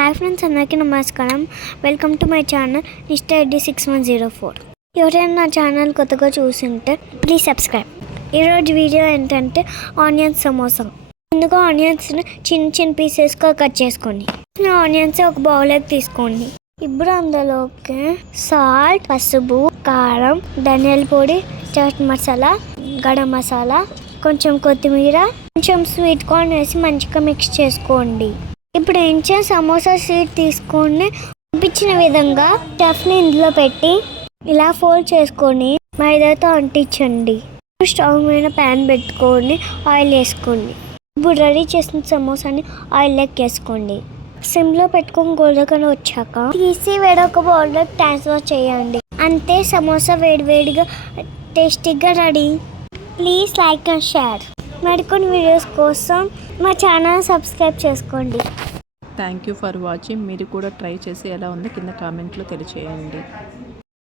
Hi friends, అందరికీ నమస్కారం. Welcome to my channel mister Eddie 6104. ఎవరైనా నా ఛానల్ కొత్తగా చూసింటే ప్లీజ్ సబ్స్క్రైబ్. ఈరోజు వీడియో ఏంటంటే ఆనియన్స్ సమోసా. ముందుగా ఆనియన్స్ని చిన్న చిన్న పీసెస్గా కట్ చేసుకోండి. ఆనియన్స్ ఒక బౌల్లోకి తీసుకోండి. ఇప్పుడు అందులోకి సాల్ట్, పసుపు, కారం, ధనియాల పొడి, చాట్ మసాలా, గరం మసాలా, కొంచెం కొత్తిమీర, కొంచెం స్వీట్ కార్న్ వేసి మంచిగా మిక్స్ చేసుకోండి. ఇప్పుడు ఏం చేయాలి, సమోసా షీట్ తీసుకొని చూపించిన విధంగా స్టఫ్ని ఇందులో పెట్టి ఇలా ఫోల్డ్ చేసుకొని మైదాతో అంటించండి. స్టవ్ మీద ప్యాన్ పెట్టుకొని ఆయిల్ వేసుకోండి. ఇప్పుడు రెడీ చేసిన సమోసాని ఆయిల్లోకి వేసుకోండి. సిమ్లో పెట్టుకొని గోల్డెన్ వచ్చాక తీసి వేరొక బౌల్లోకి ట్రాన్స్ఫర్ చేయండి. అంతే, సమోసా వేడివేడిగా టేస్టీగా ready. Please like and share. మరికొన్ని వీడియోస్ కోసం మా ఛానల్ సబ్స్క్రైబ్ చేసుకోండి. Thank you for watching. మీరు కూడా ట్రై చేసి ఎలా ఉందో కింద కామెంట్లో తెలియచేయండి.